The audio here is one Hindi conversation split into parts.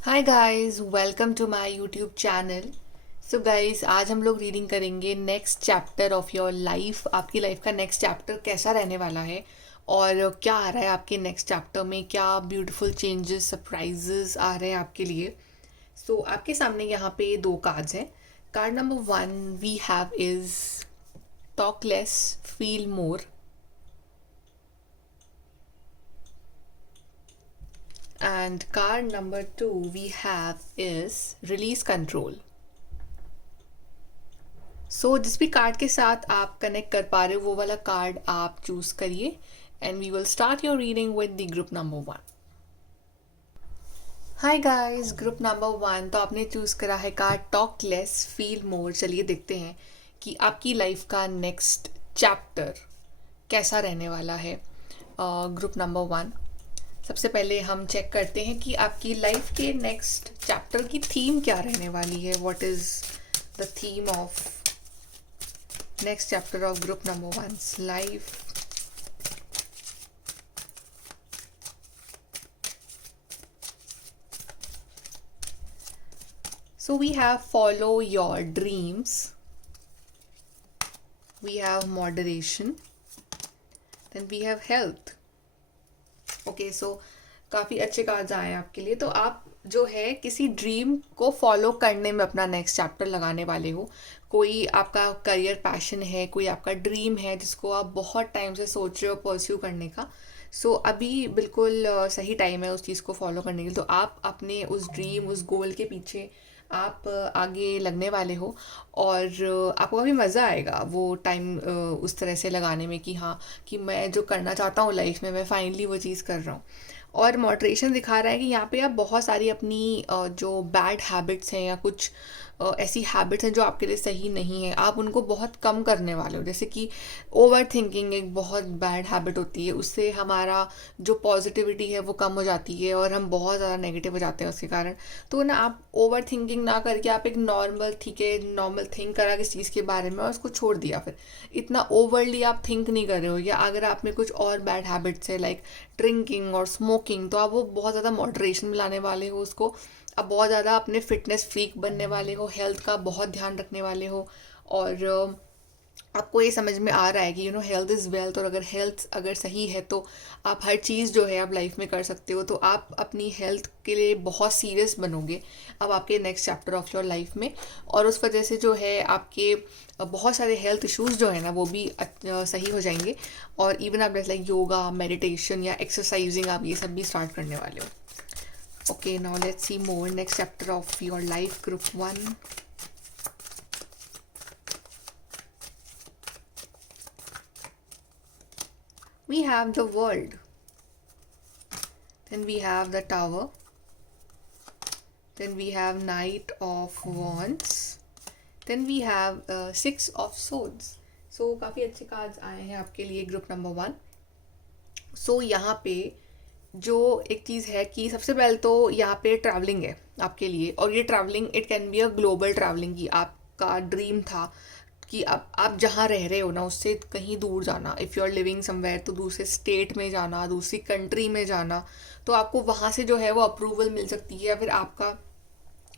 Hi guys, welcome to my YouTube channel. So guys, आज हम लोग रीडिंग करेंगे next chapter of your life. आपकी लाइफ का नेक्स्ट चैप्टर कैसा रहने वाला है और क्या आ रहा है आपके नेक्स्ट चैप्टर में, क्या ब्यूटीफुल चेंजेस, सरप्राइजेस आ रहे हैं आपके लिए। आपके सामने यहाँ पे दो कार्ड्स हैं। Card number 1 we have is talk less feel more, and card number 2 we have is release control. जिस भी कार्ड के साथ आप कनेक्ट कर पा रहे हो वो वाला कार्ड आप चूज करिए and we will start your reading with the group number 1। Hi guys, group number 1 तो आपने चूज करा है card talk less feel more. चलिए देखते हैं कि आपकी लाइफ का नेक्स्ट चैप्टर कैसा रहने वाला है। ग्रुप नंबर 1, सबसे पहले हम चेक करते हैं कि आपकी लाइफ के नेक्स्ट चैप्टर की थीम क्या रहने वाली है। What is the theme of next chapter of group number 1's life. So we have follow your dreams, we have moderation, then we have health. Okay so काफ़ी अच्छे कार्ड्स आए हैं आपके लिए। तो आप जो है किसी ड्रीम को फॉलो करने में अपना नेक्स्ट चैप्टर लगाने वाले हो। कोई आपका करियर पैशन है, कोई आपका ड्रीम है जिसको आप बहुत टाइम से सोच रहे हो परस्यू करने का। अभी बिल्कुल सही टाइम है उस चीज़ को फॉलो करने के लिए। तो आप अपने उस ड्रीम, उस गोल के पीछे आप आगे लगने वाले हो और आपको काफ़ी मज़ा आएगा वो टाइम उस तरह से लगाने में कि हाँ, कि मैं जो करना चाहता हूँ लाइफ में मैं फाइनली वो चीज़ कर रहा हूँ। और मॉडरेशन दिखा रहा है कि यहाँ पे आप बहुत सारी अपनी जो बैड हैबिट्स हैं या कुछ ऐसी हैबिट्स हैं जो आपके लिए सही नहीं है, आप उनको बहुत कम करने वाले हो। जैसे कि ओवर थिंकिंग एक बहुत बैड हैबिट होती है, उससे हमारा जो पॉजिटिविटी है वो कम हो जाती है और हम बहुत ज़्यादा नेगेटिव हो जाते हैं उसके कारण। तो ना आप ओवर थिंकिंग ना करके आप एक नॉर्मल, ठीक है, नॉर्मल थिंक करा किसी चीज़ के बारे में और उसको छोड़ दिया। फिर इतना ओवरली आप थिंक नहीं कर रहे हो। या अगर आप में कुछ और बैड हैबिट्स है लाइक ड्रिंकिंग और स्मोकिंग, तो आप वो बहुत ज़्यादा मॉडरेशन में लाने वाले हो उसको। आप बहुत ज़्यादा अपने फिटनेस फ्रीक बनने वाले हो, हेल्थ का बहुत ध्यान रखने वाले हो। और आपको ये समझ में आ रहा है कि हेल्थ इज़ वेल्थ, और अगर हेल्थ अगर सही है तो आप हर चीज़ जो है आप लाइफ में कर सकते हो। तो आप अपनी हेल्थ के लिए बहुत सीरियस बनोगे अब आपके next chapter of your life में। और उस वजह से जो है आपके बहुत सारे हेल्थ इश्यूज जो है ना वो भी सही हो जाएंगे। और इवन आप जैसे लाइक योगा, मेडिटेशन या एक्सरसाइजिंग, आप ये सब भी स्टार्ट करने वाले हो। Okay, now let's see more. Next chapter of your life, group 1. We have the world. Then we have the tower. Then we have Knight of Wands. Then we have Six of Swords. काफ़ी अच्छे कार्ड्स आए हैं आपके लिए ग्रुप नंबर 1। यहाँ पे जो एक चीज़ है कि सबसे पहले तो यहाँ पे ट्रैवलिंग है आपके लिए। और ये travelling it can be a global travelling, की आपका ड्रीम था कि आप जहाँ रह रहे हो ना उससे कहीं दूर जाना। If you are living somewhere तो दूसरे स्टेट में जाना, दूसरी कंट्री में जाना। तो आपको वहाँ से जो है वो अप्रूवल मिल सकती है या फिर आपका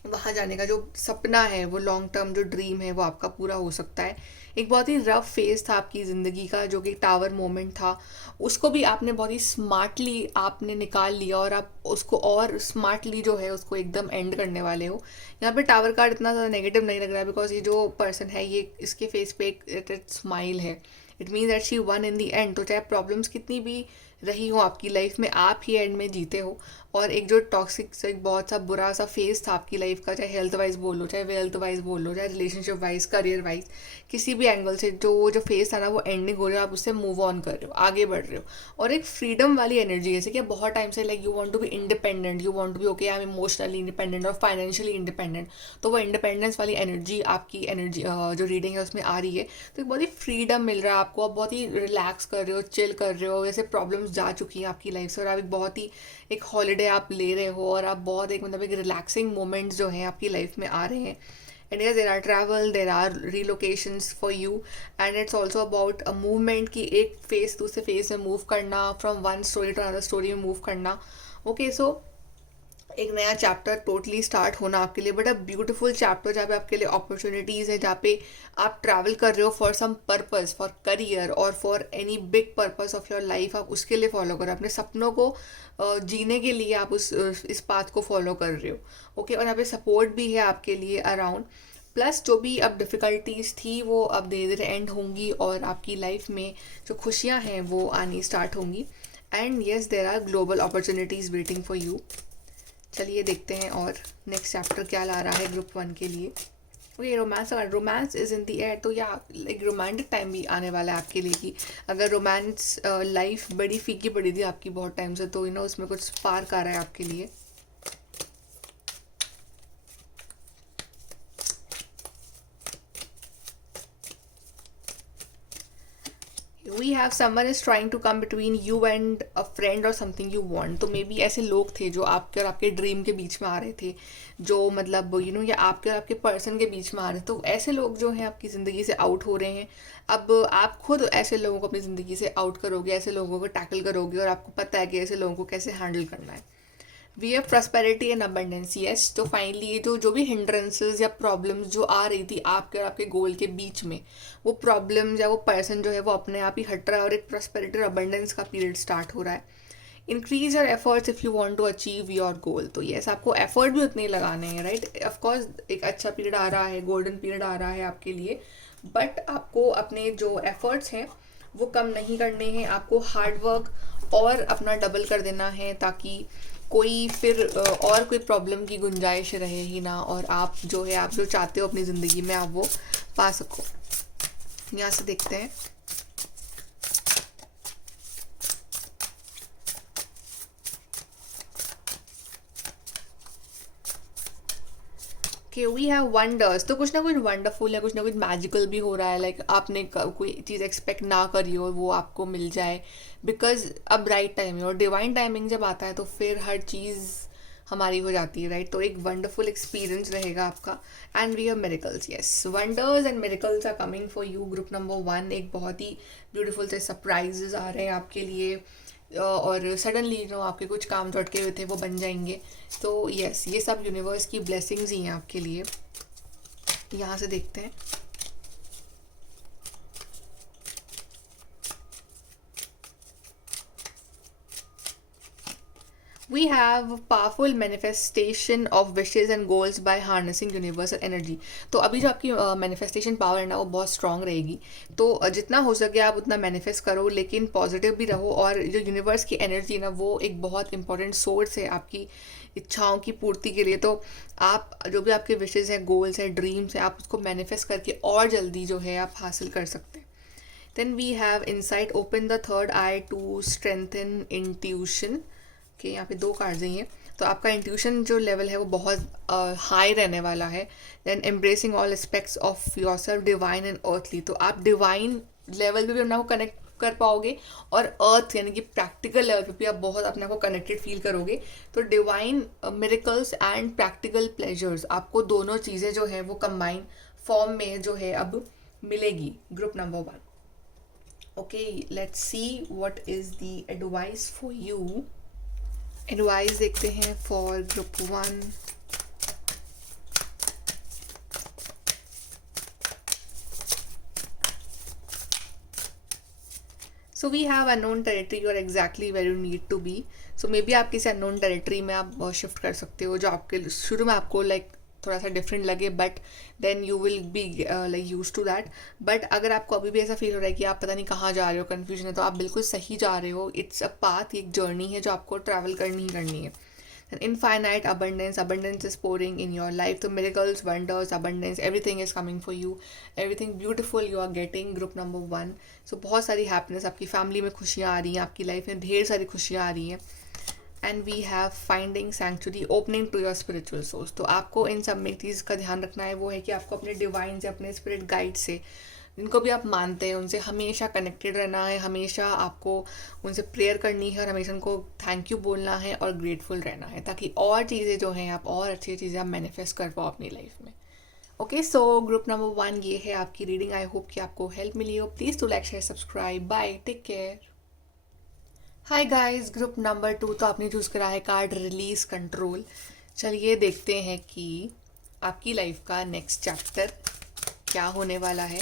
वहाँ जाने का जो सपना है, वो लॉन्ग टर्म जो ड्रीम है वो आपका पूरा हो सकता है। एक बहुत ही रफ फेज़ था आपकी ज़िंदगी का जो कि टावर मोमेंट था, उसको भी आपने बहुत ही स्मार्टली आपने निकाल लिया और आप उसको और स्मार्टली जो है उसको एकदम एंड करने वाले हो। यहाँ पे टावर कार्ड इतना ज़्यादा नेगेटिव नहीं लग रहा है बिकॉज ये जो पर्सन है ये इसके फेस पे एक स्माइल है। It means that she one in the and. तो चाहे प्रॉब्लम्स कितनी भी रही हो आपकी लाइफ में, आप ही एंड में जीते हो। और एक जो टॉक्सिक से एक बहुत सा बुरा सा फेज था आपकी लाइफ का, चाहे हेल्थ वाइज बोल लो, चाहे वेल्थ वाइज बोल लो, चाहे रिलेशनशिप वाइज, करियर वाइज, किसी भी एंगल से जो फेज था ना वो एंडिंग हो रहा है, आप उससे मूव ऑन कर रहे हो, आगे बढ़ रहे हो। और एक फ्रीडम वाली एनर्जी, जैसे कि बहुत टाइम से like you want to be independent, you want to be okay, I am emotionally independent और फाइनेंशियली इंडिपेंडेंट। तो वो इंडिपेंडेंस वाली एनर्जी आपकी एनर्जी जो रीडिंग है उसमें आ रही है। तो बहुत ही फ्रीडम मिल रहा है आपको, आप बहुत ही रिलैक्स कर रहे हो, चिल कर रहे हो। जैसे प्रॉब्लम्स जा चुकी हैं आपकी लाइफ से और आप एक बहुत ही एक हॉलीडे आप ले रहे हो और आप बहुत एक मतलब एक रिलैक्सिंग मोमेंट्स जो हैं आपकी लाइफ में आ रहे हैं। And yes, there are travel, there are relocations for you and it's also about a movement की एक फेस दूसरे फेस में मूव करना, from one story to another story में मूव करना। ओके सो एक नया चैप्टर टोटली स्टार्ट होना आपके लिए, बट अ ब्यूटीफुल चैप्टर जहाँ पे आपके लिए अपॉर्चुनिटीज़ है, जहाँ पे आप ट्रैवल कर रहे हो for some purpose, for career और for any big purpose of your life, आप उसके लिए फॉलो करो अपने सपनों को जीने के लिए, आप इस पाथ को फॉलो कर रहे हो। ओके, और यहाँ पे सपोर्ट भी है आपके लिए अराउंड। प्लस जो भी अब डिफ़िकल्टीज थी वो अब धीरे धीरे एंड होंगी और आपकी लाइफ में जो खुशियाँ हैं वो आनी स्टार्ट होंगी। And yes, there are global opportunities waiting for you. चलिए देखते हैं और नेक्स्ट चैप्टर क्या ला रहा है ग्रुप 1 के लिए। Okay, romance is in the air, तो या लाइक रोमांटिक टाइम भी आने वाला है आपके लिए कि अगर रोमांस लाइफ बड़ी फीकी पड़ी थी आपकी बहुत टाइम से, तो उसमें कुछ स्पार्क आ रहा है आपके लिए। We have someone is trying to come between you and a friend और समथिंग यू वांट। तो मे बी ऐसे लोग थे जो आपके और आपके ड्रीम के बीच में आ रहे थे, जो मतलब या आपके और आपके पर्सन के बीच में आ रहे थे। तो ऐसे लोग जो हैं आपकी ज़िंदगी से आउट हो रहे हैं। अब आप खुद ऐसे लोगों को अपनी ज़िंदगी से आउट करोगे, ऐसे लोगों को टैकल करोगे, और आपको पता है कि ऐसे लोगों को कैसे हैंडल करना है। We have prosperity and abundance, yes. तो फाइनली ये जो भी हिंड्रेंसेस या प्रॉब्लम्स जो आ रही थी आपके और आपके गोल के बीच में, वो प्रॉब्लम्स या वो पर्सन जो है वो अपने आप ही हट रहा है और एक प्रॉस्पेरिटी और अबंडेंस का पीरियड स्टार्ट हो रहा है। Increase your efforts if you want to achieve your goal. तो यस, आपको एफर्ट भी उतने ही लगाने हैं, राइट। ऑफकोर्स एक अच्छा पीरियड आ रहा है, गोल्डन पीरियड आ रहा है आपके लिए, बट आपको अपने जो एफर्ट्स हैं वो कम नहीं करने हैं। आपको हार्ड वर्क और अपना डबल कर देना है, ताकि कोई फिर और कोई प्रॉब्लम की गुंजाइश रहे ही ना, और आप जो चाहते हो अपनी ज़िंदगी में आप वो पा सको। यहाँ से देखते हैं। कि वी हैव वंडर्स, तो कुछ ना कुछ वंडरफुल है, कुछ ना कुछ मैजिकल भी हो रहा है। लाइक आपने कोई चीज़ एक्सपेक्ट ना करी हो वो आपको मिल जाए, बिकॉज अब राइट टाइम है, और डिवाइन टाइमिंग जब आता है तो फिर हर चीज़ हमारी हो जाती है, राइट। तो एक वंडरफुल एक्सपीरियंस रहेगा आपका। And we have miracles, yes, wonders and miracles are coming for you group number 1। एक बहुत ही ब्यूटीफुल से सरप्राइजेस आ रहे हैं आपके लिए, और सडनली आपके कुछ काम जो अटके हुए थे वो बन जाएंगे। तो यस, ये सब यूनिवर्स की ब्लेसिंग्स ही हैं आपके लिए। यहाँ से देखते हैं। We have powerful manifestation of wishes and goals by harnessing universal energy। तो अभी जो आपकी manifestation power है ना वो बहुत strong रहेगी। तो जितना हो सके आप उतना manifest करो, लेकिन पॉजिटिव भी रहो। और जो यूनिवर्स की एनर्जी ना वो एक बहुत इंपॉर्टेंट सोर्स है आपकी इच्छाओं की पूर्ति के लिए। तो आप जो भी आपके विशेज़ हैं, गोल्स हैं, ड्रीम्स हैं, आप उसको मैनिफेस्ट करके और जल्दी जो है आप हासिल कर सकते हैं। Then we have insight, open the third eye to strengthen intuition. कि यहाँ पे 2 कार्ड्स हैं। तो आपका इंट्यूशन जो लेवल है वो बहुत हाई रहने वाला है। Then embracing all aspects of your self divine and earthly. तो आप डिवाइन लेवल पे भी अपने को कनेक्ट कर पाओगे, और अर्थ यानी कि प्रैक्टिकल लेवल पे भी आप बहुत अपने को कनेक्टेड फील करोगे। तो divine miracles and practical pleasures, आपको दोनों चीज़ें जो है वो कंबाइन फॉर्म में जो है अब मिलेगी group number 1। Okay, let's see what is the advice for you. Advice देखते हैं for group 1। So we have unknown territory, you are exactly where you need to be. So maybe आप किसी अननोन टेरिटरी में आप शिफ्ट कर सकते हो, जो आपके शुरू में आपको लाइक थोड़ा सा डिफरेंट लगे, but then you will be like use to that. But अगर आपको अभी भी ऐसा फील हो रहा है कि आप पता नहीं कहाँ जा रहे हो, कन्फ्यूजन है, तो आप बिल्कुल सही जा रहे हो। इट्स अ पाथ, एक जर्नी है जो आपको ट्रैवल करनी ही करनी है। Infinite abundance is pouring in your life. So miracles, wonders, abundance, everything is coming for you. Everything beautiful you are getting, group number 1. So बहुत सारी happiness, आपकी फैमिली में खुशियाँ आ रही हैं, आपकी लाइफ में ढेर सारी खुशियाँ आ रही हैं। And we have finding sanctuary, opening to your spiritual source. तो आपको इन सब में चीज़ का ध्यान रखना है, वो है कि आपको अपने डिवाइन से, अपने स्पिरिट गाइड से, जिनको भी आप मानते हैं, उनसे हमेशा कनेक्टेड रहना है। हमेशा आपको उनसे प्रेयर करनी है, और हमेशा उनको थैंक यू बोलना है और ग्रेटफुल रहना है, ताकि और चीज़ें जो हैं आप और अच्छी चीज़ें आप मैनिफेस्ट कर पाओ अपनी लाइफ में। ओके, सो ग्रुप नंबर 1 ये है आपकी रीडिंग। आई होप कि आपको हेल्प मिली हो। Please to like, share, subscribe. Bye, take care. Hi guys, group number 2 तो आपने चूज़ करा है कार्ड रिलीज कंट्रोल। चलिए देखते हैं कि आपकी लाइफ का नेक्स्ट चैप्टर क्या होने वाला है।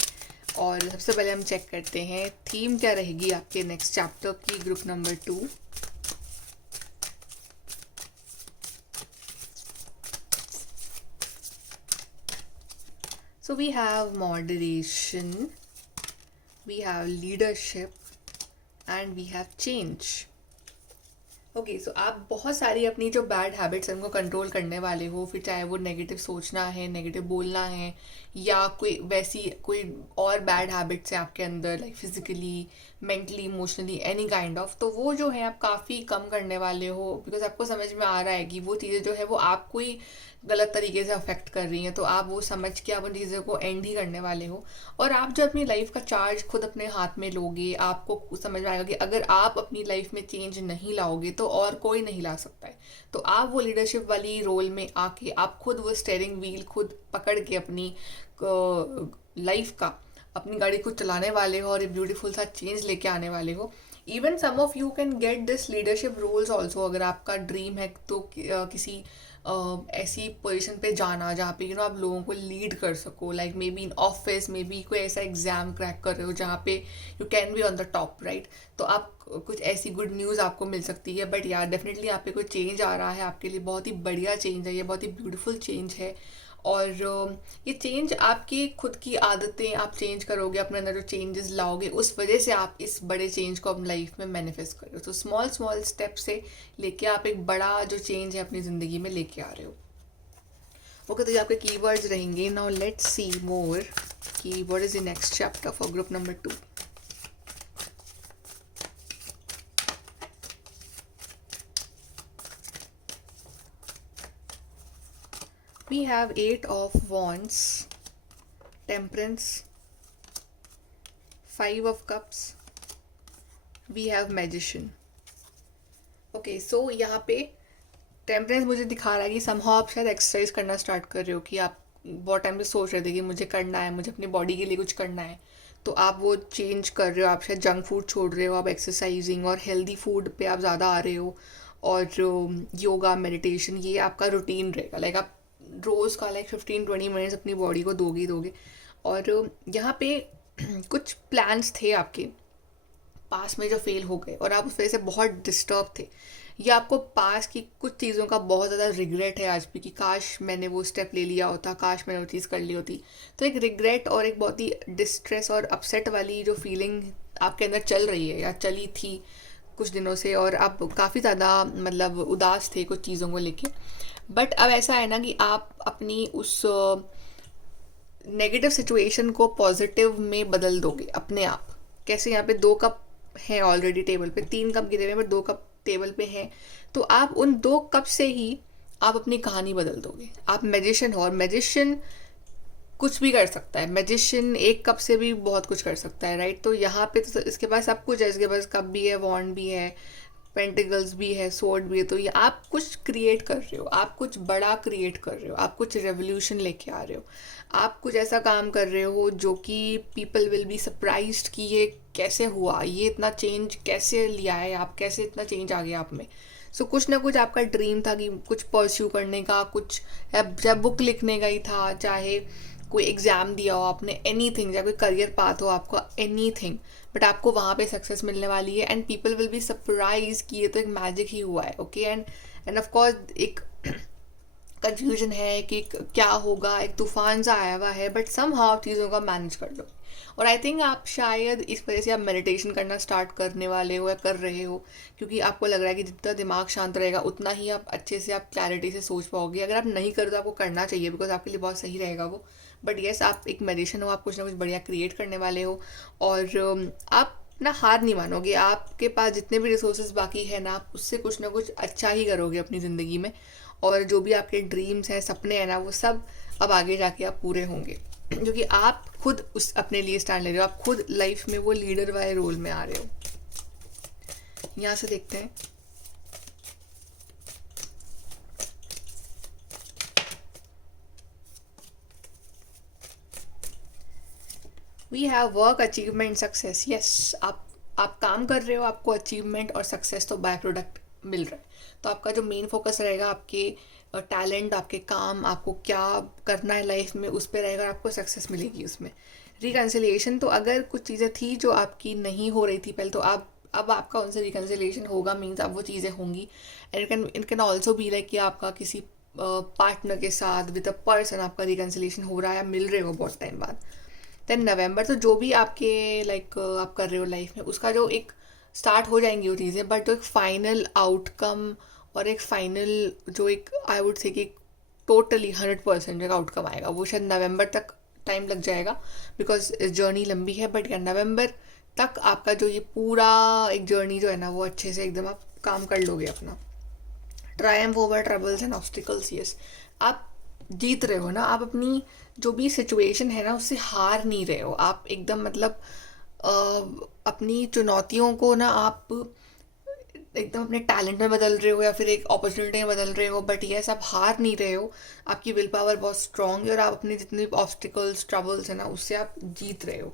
और सबसे पहले हम चेक करते हैं थीम क्या रहेगी आपके नेक्स्ट चैप्टर की, group number 2। So we have moderation, we have leadership and we have change. Okay, so आप बहुत सारी अपनी जो बैड हैबिट्स हैं उनको कंट्रोल करने वाले हो, फिर चाहे वो नेगेटिव सोचना है, नेगेटिव बोलना है, या कोई वैसी कोई और बैड हैबिट्स है आपके अंदर, like physically, mentally, emotionally, any kind of, तो वो जो है आप काफ़ी कम करने वाले हो। बिकॉज आपको समझ में आ रहा है कि वो चीज़ें जो है वो आपको ही गलत तरीके से अफेक्ट कर रही हैं, तो आप वो समझ के आप उन चीज़ों को एंड ही करने वाले हो। और आप जो अपनी लाइफ का चार्ज खुद अपने हाथ में लोगे, आपको समझ में आएगा कि अगर आप अपनी लाइफ में चेंज नहीं लाओगे तो और कोई नहीं ला सकता है। तो आप वो लीडरशिप वाली रोल में आके आप खुद वो स्टेयरिंग व्हील खुद पकड़ के अपनी लाइफ का, अपनी गाड़ी खुद चलाने वाले हो और एक ब्यूटीफुल सा चेंज लेके आने वाले हो। Even some of you can get this leadership roles also, अगर आपका ड्रीम है तो किसी ऐसी पोजीशन पे जाना जहाँ पे आप लोगों को लीड कर सको, like may be in office, may be कोई ऐसा एग्जाम क्रैक कर रहे हो जहाँ पे you can be on the top, right. तो आप कुछ ऐसी गुड न्यूज़ आपको मिल सकती है। बट यार डेफिनेटली यहाँ पे कोई चेंज आ रहा है आपके लिए, बहुत ही बढ़िया चेंज है ये, बहुत ही ब्यूटीफुल चेंज है। और ये चेंज आपकी खुद की आदतें आप चेंज करोगे, अपने अंदर जो चेंजेस लाओगे उस वजह से आप इस बड़े चेंज को अपनी लाइफ में मैनिफेस्ट कर रहे हो। तो स्मॉल स्मॉल स्टेप से लेके आप एक बड़ा जो चेंज है अपनी ज़िंदगी में लेके आ रहे हो। ओके, तो ये आपके कीवर्ड्स रहेंगे। नाउ लेट्स सी मोर कि what is the next chapter for group number 2। We have 8 of Wands, Temperance, 5 of Cups, we have Magician. Okay, so यहाँ पे टेम्परेंस मुझे दिखा रहा है कि समहाउ आप शायद एक्सरसाइज करना स्टार्ट कर रहे हो, कि आप बहुत टाइम से सोच रहे थे कि मुझे करना है, मुझे अपनी बॉडी के लिए कुछ करना है, तो आप वो चेंज कर रहे हो। आप शायद जंक फूड छोड़ रहे हो, आप एक्सरसाइजिंग और हेल्दी फूड पे आप ज़्यादा आ रहे हो। और योगा, मेडिटेशन, ये आपका रूटीन रहेगा। लाइक आप रोज़ का लाइक 15-20 मिनट्स अपनी बॉडी को दोगे ही दोगे। और यहाँ पे कुछ प्लान्स थे आपके पास में जो फेल हो गए और आप उस वजह से बहुत डिस्टर्ब थे, या आपको पास की कुछ चीज़ों का बहुत ज़्यादा रिग्रेट है आज भी कि काश मैंने वो स्टेप ले लिया होता, काश मैंने वो चीज़ कर ली होती। तो एक रिग्रेट और एक बहुत ही डिस्ट्रेस और अपसेट वाली जो फीलिंग आपके अंदर चल रही है या चली थी कुछ दिनों से, और आप काफ़ी ज़्यादा मतलब उदास थे कुछ चीज़ों को लेके। बट अब ऐसा है ना कि आप अपनी उस नेगेटिव सिचुएशन को पॉजिटिव में बदल दोगे अपने आप। कैसे, यहाँ पे 2 कप हैं ऑलरेडी टेबल पे, 3 कप गिरे हुए हैं बट 2 कप टेबल पे हैं। तो आप उन 2 कप से ही आप अपनी कहानी बदल दोगे। आप मैजिशियन हो और मैजिशियन कुछ भी कर सकता है। मैजिशियन 1 कप से भी बहुत कुछ कर सकता है, राइट। तो यहाँ पे तो इसके पास सब कुछ है, इसके पास कप भी है, वॉन्ड भी है, पेंटिकल्स भी है, सोर्ड भी है। तो ये आप कुछ क्रिएट कर रहे हो, आप कुछ बड़ा क्रिएट कर रहे हो, आप कुछ रेवोल्यूशन लेके आ रहे हो, आप कुछ ऐसा काम कर रहे हो जो कि पीपल विल बी सरप्राइज्ड कि ये कैसे हुआ, ये इतना चेंज कैसे लिया है, आप कैसे इतना चेंज आ गया आप में। सो कुछ ना कुछ आपका ड्रीम था कि कुछ परस्यू करने का, कुछ चाहे बुक लिखने का ही था, चाहे कोई एग्ज़ाम दिया हो आपने, एनी थिंग, चाहे कोई करियर पाथ हो आपका, एनी थिंग, बट आपको वहाँ पे सक्सेस मिलने वाली है। And people will be surprise कि ये तो एक मैजिक ही हुआ है। ओके, एंड ऑफ कोर्स एक कंफ्यूजन है कि क्या होगा, एक तूफान सा आया हुआ है, बट सम हाउ चीज़ों का मैनेज कर लो। और आई थिंक आप शायद इस वजह से आप मेडिटेशन करना स्टार्ट करने वाले हो या कर रहे हो, क्योंकि आपको लग रहा है कि जितना दिमाग शांत रहेगा उतना ही आप अच्छे से, आप क्लैरिटी से सोच पाओगे। अगर आप नहीं करो तो आपको करना चाहिए, बिकॉज आपके लिए बहुत सही रहेगा वो। बट येस, आप एक मेडिटेशन हो, आप कुछ ना कुछ बढ़िया क्रिएट करने वाले हो। और आप ना हार नहीं मानोगे, आपके पास जितने भी रिसोर्सेज बाकी है ना, आप उससे कुछ ना कुछ अच्छा ही करोगे अपनी ज़िंदगी में। और जो भी आपके ड्रीम्स हैं, सपने हैं ना, वो सब अब आगे जाके आप पूरे होंगे, क्योंकि आप खुद उस अपने लिए स्टैंड ले रहे हो, आप खुद लाइफ में वो लीडर वाले रोल में आ रहे हो। यहाँ से देखते हैं। We have work, achievement, success. Yes, आप आप काम कर रहे हो, आपको अचीवमेंट और सक्सेस तो बाय प्रोडक्ट मिल रहा है। तो आपका जो मेन फोकस रहेगा आपके टैलेंट, आपके काम, आपको क्या करना है लाइफ में, उस पर रहेगा, आपको सक्सेस मिलेगी उसमें। रिकन्सिलिएशन, तो अगर कुछ चीज़ें थी जो आपकी नहीं हो रही थी पहले, तो आप अब आपका उनसे रिकन्सिलिएशन होगा, मीन्स अब वो चीज़ें होंगी। And it can also be like कि आपका किसी पार्टनर के साथ विद अ पर्सन आपका रिकन्सिलिएशन हो रहा है, मिल रहे हो बहुत टाइम बाद। देन नवंबर, तो जो भी आपके लाइक आप कर रहे हो लाइफ में, उसका जो एक स्टार्ट हो जाएंगी वो चीज़ें, बट जो एक फाइनल आउटकम और एक फाइनल जो एक आई वुड से कि टोटली 100% जो आउटकम आएगा वो शायद नवंबर तक टाइम लग जाएगा, बिकॉज जर्नी लंबी है। बट या नवंबर तक आपका जो ये पूरा एक जर्नी जो है ना, वो अच्छे से एकदम आप काम कर लोगे अपना। Triumph over troubles and obstacles, yes, आप जीत रहे हो ना, आप अपनी जो भी सिचुएशन है ना उससे हार नहीं रहे हो, आप एकदम मतलब अपनी चुनौतियों को ना आप एकदम अपने टैलेंट में बदल रहे हो या फिर एक अपॉर्चुनिटी में बदल रहे हो। बट यस, आप हार नहीं रहे हो, आपकी विल पावर बहुत स्ट्रांग है और आप अपने जितने भी ऑब्स्टिकल्स ट्रबल्स है ना उससे आप जीत रहे हो।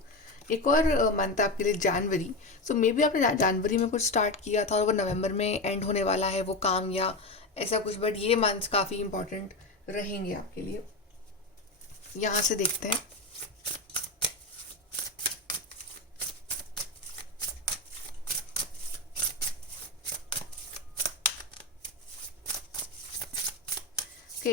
एक और मंथ है आपके लिए जनवरी, सो मे बी आपने जनवरी में कुछ स्टार्ट किया था और वो नवंबर में एंड होने वाला है वो काम या ऐसा कुछ, बट ये मंथ्स काफ़ी इंपॉर्टेंट रहेंगे आपके लिए। यहाँ से देखते हैं।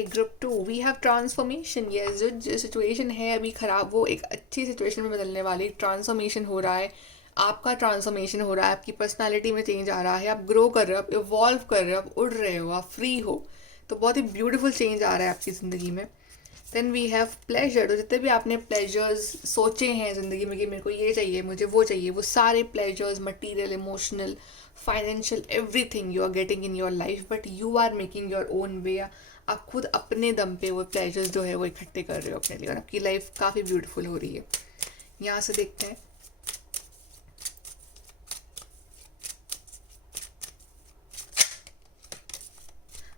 Group 2, we have transformation, yes, जो सिचुएशन है अभी ख़राब वो एक अच्छी सिचुएशन में बदलने वाली, ट्रांसफॉर्मेशन हो रहा है, आपका ट्रांसफॉर्मेशन हो रहा है, आपकी पर्सनालिटी में चेंज आ रहा है, आप ग्रो कर रहे हो, आप इवॉल्व कर रहे हो, आप उड़ रहे हो, आप फ्री हो, तो बहुत ही ब्यूटीफुल चेंज आ रहा है आपकी ज़िंदगी में। देन वी हैव प्लेजर, तो जितने भी आपने प्लेजर्स सोचे हैं ज़िंदगी में कि मेरे को ये चाहिए, मुझे वो चाहिए, वो सारे pleasures, material, emotional, financial, everything you are getting in your life, but you are making your own way. आप खुद अपने दम पे वो प्लेजर्स जो है वो इकट्ठे कर रहे हो अपने लिए और आपकी लाइफ काफ़ी ब्यूटीफुल हो रही है। यहाँ से देखते हैं।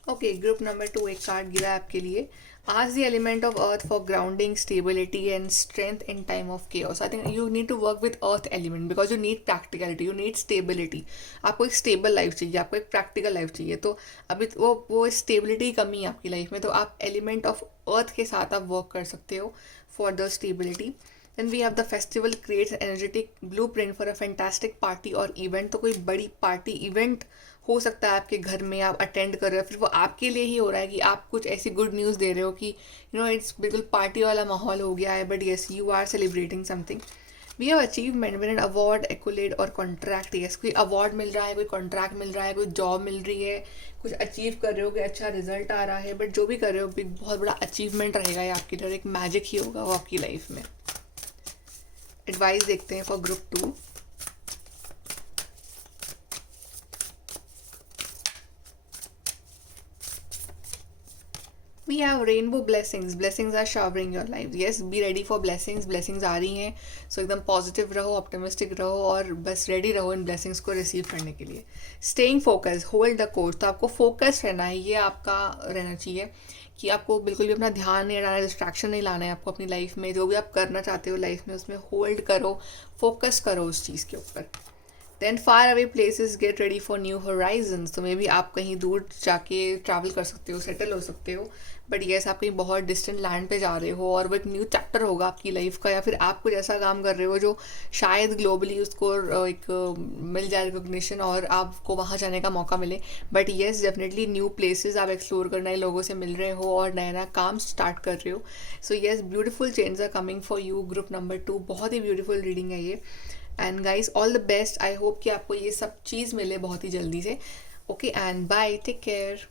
ओके, ग्रुप नंबर 2 एक कार्ड गिरा है आपके लिए। Ask the element of earth for grounding, stability and strength in time of chaos. I think you need to work with earth element because you need practicality, you need stability. आपको एक stable life चाहिए, आपको एक practical life चाहिए, तो अभी वो stability की कमी है आपकी life में, तो आप element of earth के साथ आप work कर सकते हो for the stability. Then we have the festival creates an energetic blueprint for a fantastic party or event. तो कोई बड़ी पार्टी इवेंट हो सकता है आपके घर में, आप अटेंड कर रहे हो, फिर वो आपके लिए ही हो रहा है कि आप कुछ ऐसी गुड न्यूज़ दे रहे हो कि इट्स बिल्कुल पार्टी वाला माहौल हो गया है, but yes you are celebrating something. We have achievement win an award, accolade और कॉन्ट्रैक्ट, यस, कोई अवार्ड मिल रहा है, कोई कॉन्ट्रैक्ट मिल रहा है, कोई जॉब मिल रही है, कुछ अचीव कर रहे हो, कोई अच्छा रिजल्ट आ रहा है, बट जो भी कर रहे हो एक बहुत बड़ा अचीवमेंट रहेगा ये आपकी तरह, एक मैजिक ही होगा वो आपकी लाइफ में। एडवाइस देखते हैं for group 2। We have rainbow blessings. Blessings are showering your life. Yes, be ready for blessings. Blessings आ रही हैं, so एकदम पॉजिटिव रहो, ऑप्टिमिस्टिक रहो और बस रेडी रहो इन ब्लेसिंग्स को रिसीव करने के लिए। Staying focus, hold the course, तो आपको फोकस रहना है, ये आपका रहना चाहिए कि आपको बिल्कुल भी अपना ध्यान नहीं हटाना, डिस्ट्रैक्शन नहीं लाना है आपको अपनी लाइफ में। जो भी आप करना चाहते हो लाइफ में उसमें होल्ड करो, फोकस करो उस चीज़ के ऊपर। Then far away places get ready for new horizons, तो मे बी आप कहीं दूर जाके ट्रैवल कर सकते हो, सेटल हो सकते हो, बट येस आप कहीं बहुत डिस्टेंट लैंड पे जा रहे हो और वो एक न्यू चैप्टर होगा आपकी लाइफ का, या फिर आप कुछ ऐसा काम कर रहे हो जो शायद ग्लोबली उसको एक मिल जाए रिकोगनिशन और आपको वहाँ जाने का मौका मिले। But yes definitely new places आप एक्सप्लोर कर नए लोगों से मिल रहे हो और नया नया काम स्टार्ट कर रहे हो। So yes, beautiful change are coming for you group number 2। बहुत ही ब्यूटीफुल रीडिंग है ये। And guys all the best, I hope कि आपको ये सब चीज़ मिले बहुत ही जल्दी से। Okay and bye, take care.